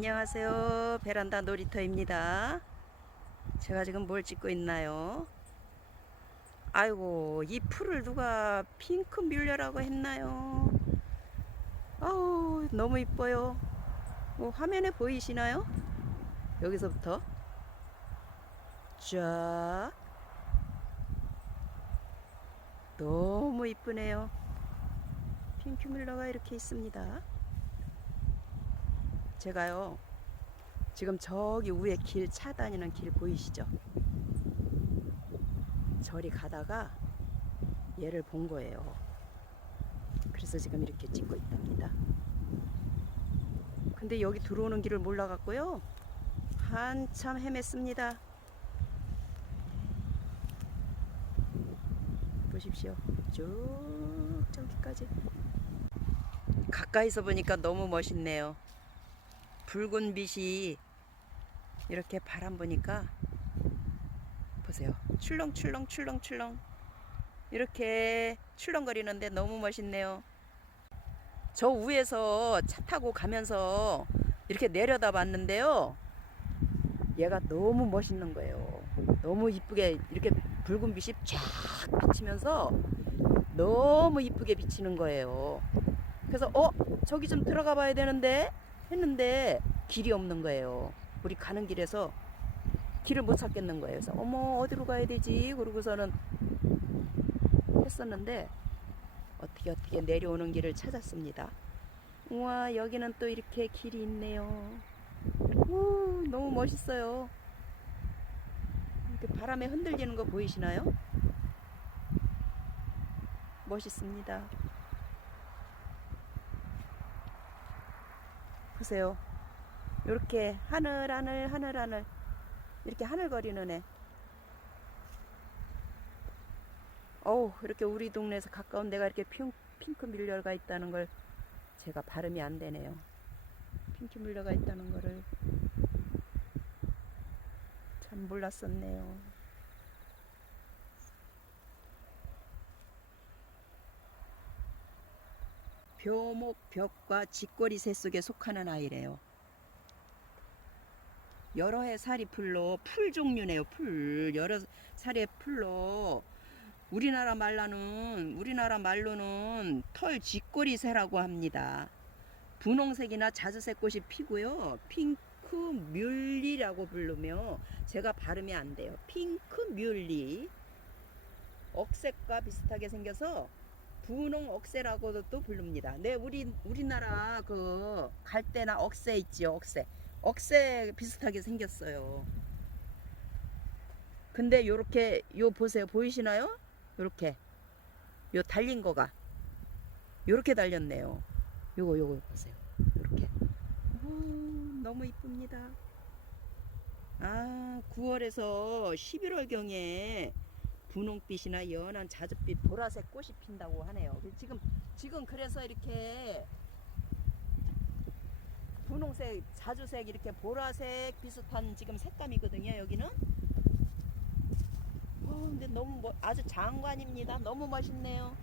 안녕하세요. 베란다 놀이터입니다. 제가 지금 뭘 찍고 있나요? 아이고, 이 풀을 누가 핑크 뮬려라고 했나요? 아우, 너무 이뻐요. 뭐 화면에 보이시나요? 여기서부터 쫙 너무 이쁘네요. 핑크 뮬러가 이렇게 있습니다. 제가요 지금 저기 위에 길 차 다니는 길 보이시죠? 저리 가다가 얘를 본 거예요. 그래서 지금 이렇게 찍고 있답니다. 근데 여기 들어오는 길을 몰라갖고요. 한참 헤맸습니다. 보십시오. 쭉 저기까지. 가까이서 보니까 너무 멋있네요. 붉은 빛이 이렇게 바람 보니까 보세요. 출렁 출렁 출렁 출렁 이렇게 출렁거리는데 너무 멋있네요. 저 위에서 차 타고 가면서 이렇게 내려다 봤는데요. 얘가 너무 멋있는 거예요. 너무 이쁘게 이렇게 붉은 빛이 쫙 비치면서 너무 이쁘게 비치는 거예요. 그래서 어 저기 좀 들어가 봐야 되는데 했는데 길이 없는 거예요. 우리 가는 길에서 길을 못 찾겠는 거예요. 그래서 어머 어디로 가야 되지? 그러고서는 했었는데 어떻게 어떻게 내려오는 길을 찾았습니다. 우와 여기는 또 이렇게 길이 있네요. 우 너무 멋있어요. 이렇게 바람에 흔들리는 거 보이시나요? 멋있습니다. 보세요. 이렇게 하늘 하늘 하늘 하늘 이렇게 하늘거리는 애. 어우 이렇게 우리 동네에서 가까운 데가 이렇게 핑, 핑크 밀려가 있다는 걸 제가 발음이 안 되네요. 핑크 밀려가 있다는 거를 참 몰랐었네요. 벼목 벽과 직거리 새 속에 속하는 아이래요. 여러 해 살이 풀로 풀 종류네요. 풀 여러 살의 풀로 우리나라 말로는 우리나라 말로는 털 직거리 새라고 합니다. 분홍색이나 자주색 꽃이 피고요. 핑크 뮬리라고 부르며 제가 발음이 안 돼요. 핑크 뮬리 억색과 비슷하게 생겨서 분홍 억새라고도 또 부릅니다. 네, 우리 우리나라 그 갈대나 억새 있지요, 억새. 억새 비슷하게 생겼어요. 근데 요렇게 요 보세요. 보이시나요? 요렇게. 요 달린 거가 요렇게 달렸네요. 요거 요거 보세요. 요렇게. 오, 너무 이쁩니다. 아, 9월에서 11월 경에 분홍빛이나 연한 자줏빛 보라색 꽃이 핀다고 하네요. 지금 지금 그래서 이렇게 분홍색, 자주색 이렇게 보라색 비슷한 지금 색감이거든요. 여기는. 어, 근데 너무 멋, 아주 장관입니다. 너무 멋있네요.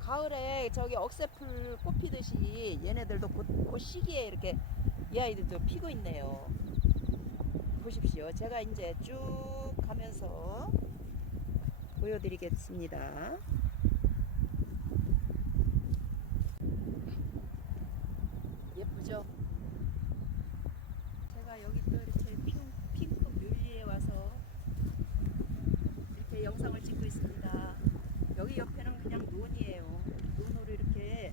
가을에 저기 억새풀 꽃 피듯이 얘네들도 곧, 곧 시기에 이렇게 이 아이들도 피고 있네요. 보십시오. 제가 이제 쭉 가면서 보여드리겠습니다. 예쁘죠? 제가 여기 또 이렇게 핑, 핑크 뮬리에 와서 이렇게 영상을 찍고 있습니다. 여기 옆에는 그냥 논이에요. 논으로 이렇게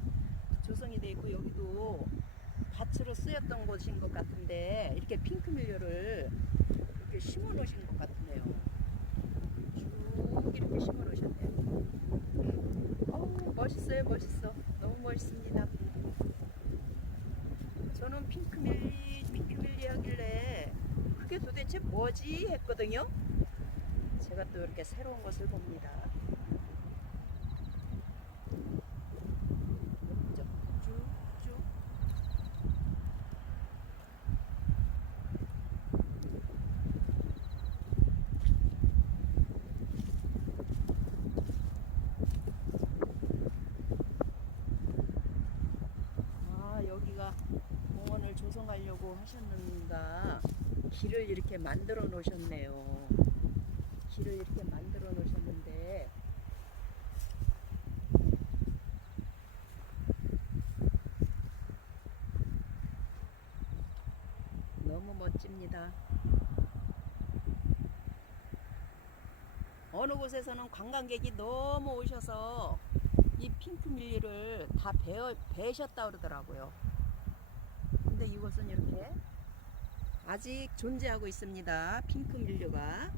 조성이 되어 있고 여기도 밭으로 쓰였던 곳인 것 같은데 이렇게 핑크 이렇게 심어 놓으신 것 같네요. 쭉 이렇게 심어 놓으셨네요. 어우 멋있어요 멋있어 너무 멋있습니다. 저는 핑크 밀리 핑크 밀리 하길래 그게 도대체 뭐지 했거든요. 제가 또 이렇게 새로운 것을 봅니다. 예쁘죠? 쭉쭉 아 여기가 하셨는가 길을 이렇게 만들어 놓으셨네요. 길을 이렇게 만들어 놓으셨는데 너무 멋집니다. 어느 곳에서는 관광객이 너무 오셔서 이 핑크 밀리를 다 베어, 베셨다 그러더라고요. 근데 이곳은 이렇게 아직 존재하고 있습니다. 핑크 밀류가.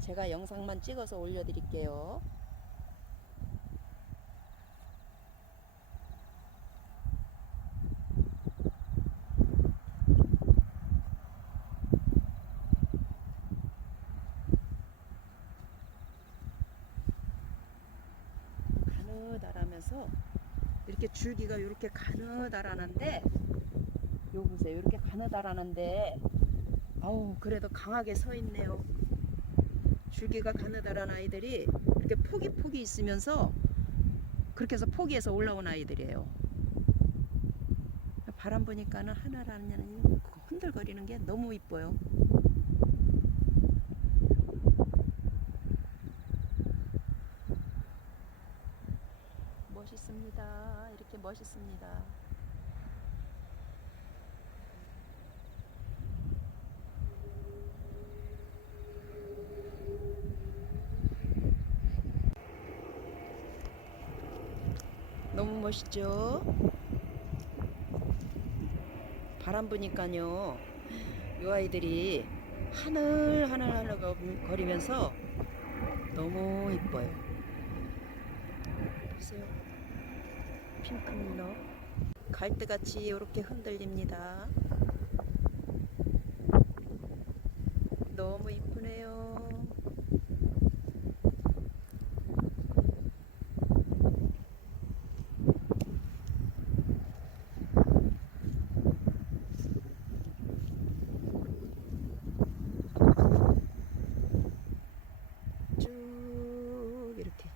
제가 영상만 찍어서 올려드릴게요. 가느다라면서 이렇게 줄기가 이렇게 가느다라는데 요 보세요. 이렇게 가느다라는데. 아우 그래도 강하게 서 있네요. 줄기가 가느다란 아이들이 이렇게 폭이 폭이 있으면서 그렇게 해서 포기해서 올라온 아이들이에요. 바람 보니까는 하나라는 흔들거리는 게 너무 이뻐요. 멋있습니다. 이렇게 멋있습니다 너무 멋있죠? 바람 부니까요. 이 아이들이 하늘 하늘 하늘 거- 거리면서 너무 이뻐요. 보세요. 핑크 밀러 갈대같이 이렇게 흔들립니다. 너무 이쁘네요. 쭉 이렇게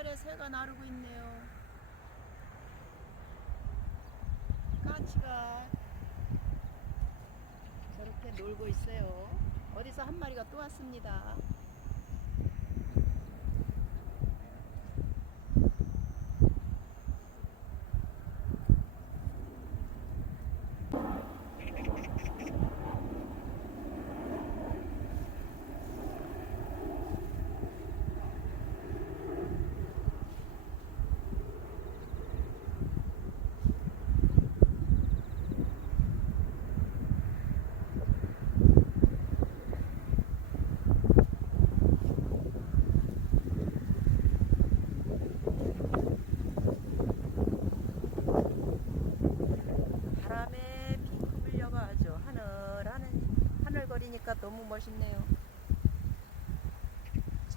하늘에 새가 나르고 있네요. 까치가 저렇게 놀고 있어요. 어디서 한 마리가 또 왔습니다.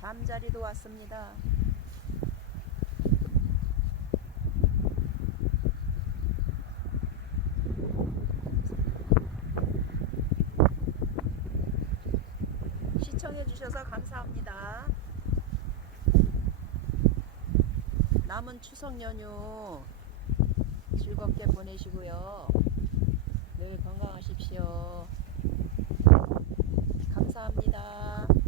잠자리도 왔습니다. 시청해 주셔서 감사합니다. 남은 추석 연휴 즐겁게 보내시고요. 늘 건강하십시오. 감사합니다.